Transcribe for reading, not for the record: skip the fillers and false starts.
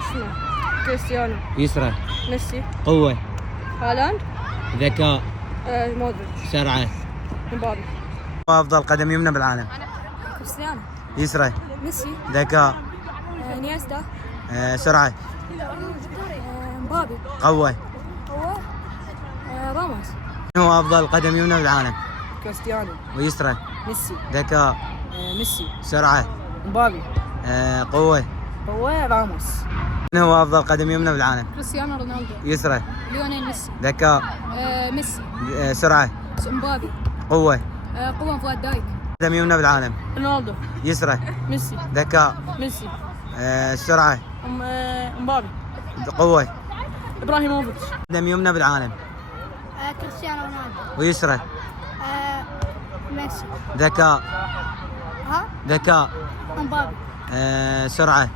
شنو؟ كريستيانو. يسرى. ميسي. قوة. هالاند. ذكاء. مودريتش. سرعة. مبابي. أفضل قدم يمنى بالعالم. كريستيانو. يسرى. ميسي. ذكاء. انيستا. سرعة. مبابي. قوة. هو راموس. من هو أفضل قدم يمنى بالعالم؟ كريستيانو. ويسرى. ميسي. ذكاء. ميسي. سرعة. مبابي. قوة. هو راموس. من هو أفضل قدم يمنى بالعالم؟ كريستيانو رونالدو. يسرى. ليونيل ميسي. ذكاء. ميسي. سرعة. مبابي. قوة. قوة فؤاد دايك. قدم يمنى بالعالم؟ رونالدو. يسرى. ميسي. ذكاء. ميسي. سرعة. مبابي. قوة. ابراهيموفيتش. قدم يمنى بالعالم؟ كريستيانو رونالدو. ويسرى. ميسي. ذكاء. ها ذكاء. مبابي. سرعة.